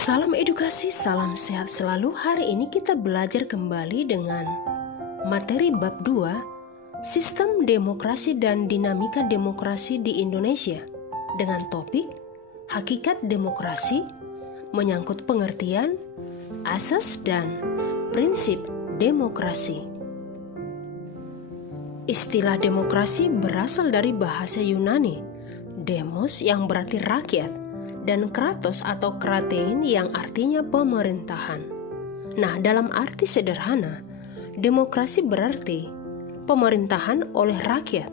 Salam edukasi, salam sehat selalu. Hari ini kita belajar kembali dengan materi bab 2, Sistem Demokrasi dan Dinamika Demokrasi di Indonesia, dengan topik Hakikat Demokrasi, menyangkut pengertian, asas, dan prinsip demokrasi. Istilah demokrasi berasal dari bahasa Yunani, demos yang berarti rakyat, dan kratos atau kratein yang artinya pemerintahan. Nah, dalam arti sederhana, demokrasi berarti pemerintahan oleh rakyat.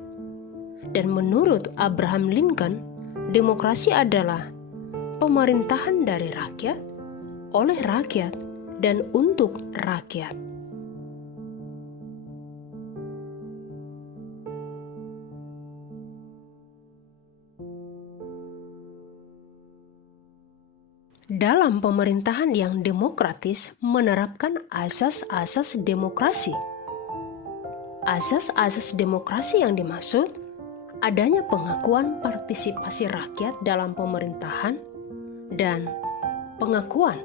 Dan menurut Abraham Lincoln, demokrasi adalah pemerintahan dari rakyat, oleh rakyat, dan untuk rakyat. Dalam pemerintahan yang demokratis menerapkan asas-asas demokrasi. Asas-asas demokrasi yang dimaksud adanya pengakuan partisipasi rakyat dalam pemerintahan dan pengakuan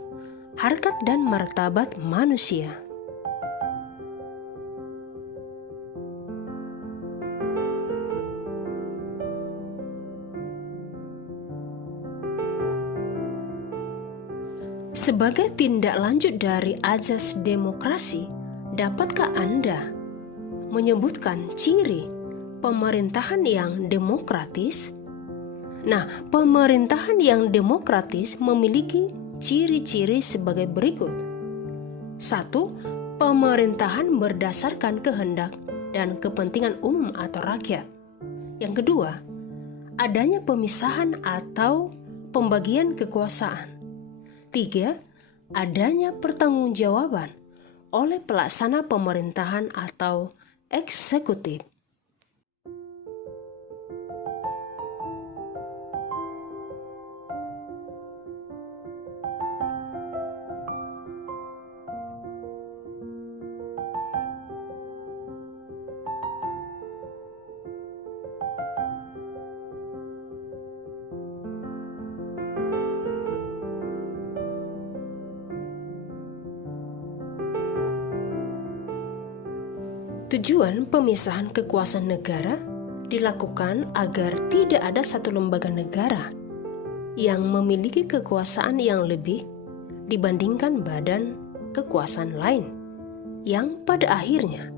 harkat dan martabat manusia. Sebagai tindak lanjut dari asas demokrasi, dapatkah Anda menyebutkan ciri pemerintahan yang demokratis? Nah, pemerintahan yang demokratis memiliki ciri-ciri sebagai berikut. 1. Pemerintahan berdasarkan kehendak dan kepentingan umum atau rakyat. Yang kedua, adanya pemisahan atau pembagian kekuasaan. 3. Adanya pertanggungjawaban oleh pelaksana pemerintahan atau eksekutif. Tujuan pemisahan kekuasaan negara dilakukan agar tidak ada satu lembaga negara yang memiliki kekuasaan yang lebih dibandingkan badan kekuasaan lain, yang pada akhirnya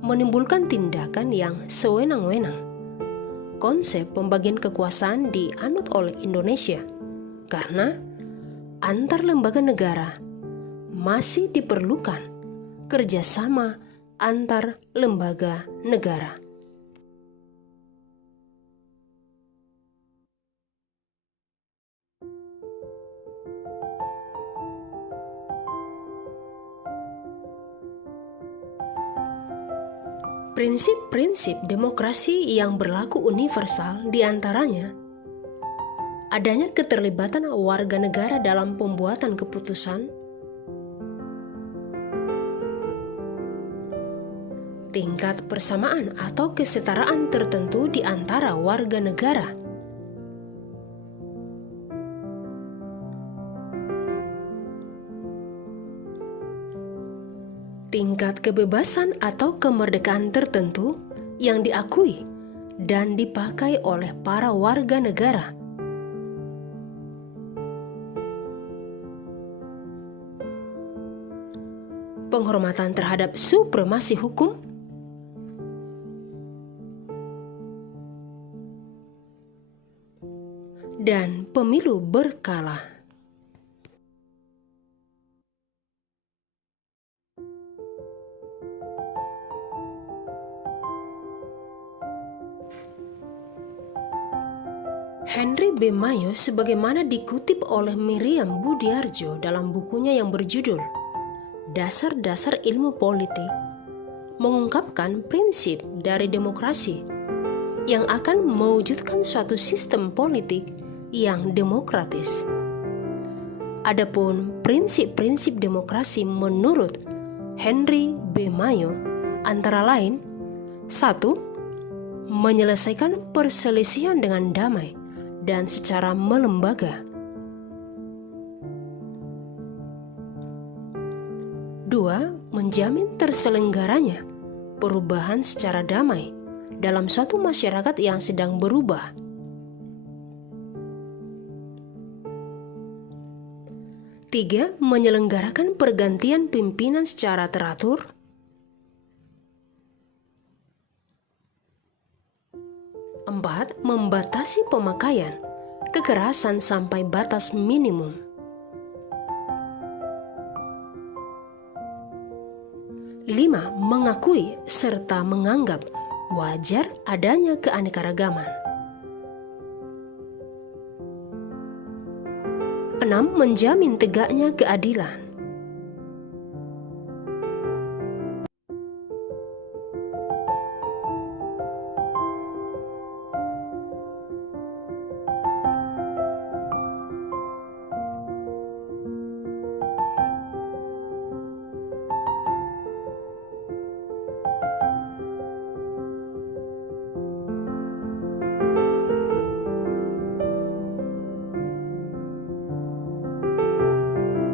menimbulkan tindakan yang sewenang-wenang. Konsep pembagian kekuasaan dianut oleh Indonesia karena antar lembaga negara masih diperlukan kerjasama antar lembaga negara. Prinsip-prinsip demokrasi yang berlaku universal diantaranya adanya keterlibatan warga negara dalam pembuatan keputusan, tingkat persamaan atau kesetaraan tertentu di antara warga negara, tingkat kebebasan atau kemerdekaan tertentu yang diakui dan dipakai oleh para warga negara, penghormatan terhadap supremasi hukum, dan pemilu berkala. Henry B. Mayo, sebagaimana dikutip oleh Miriam Budiarjo dalam bukunya yang berjudul Dasar-Dasar Ilmu Politik, mengungkapkan prinsip dari demokrasi yang akan mewujudkan suatu sistem politik yang demokratis. Adapun prinsip-prinsip demokrasi menurut Henry B. Mayo antara lain: 1. Menyelesaikan perselisihan dengan damai dan secara melembaga. menjamin terselenggaranya perubahan secara damai dalam suatu masyarakat yang sedang berubah. 3. Menyelenggarakan pergantian pimpinan secara teratur. 4. Membatasi pemakaian kekerasan sampai batas minimum. 5. Mengakui serta menganggap wajar adanya keanekaragaman. 6. Menjamin tegaknya keadilan.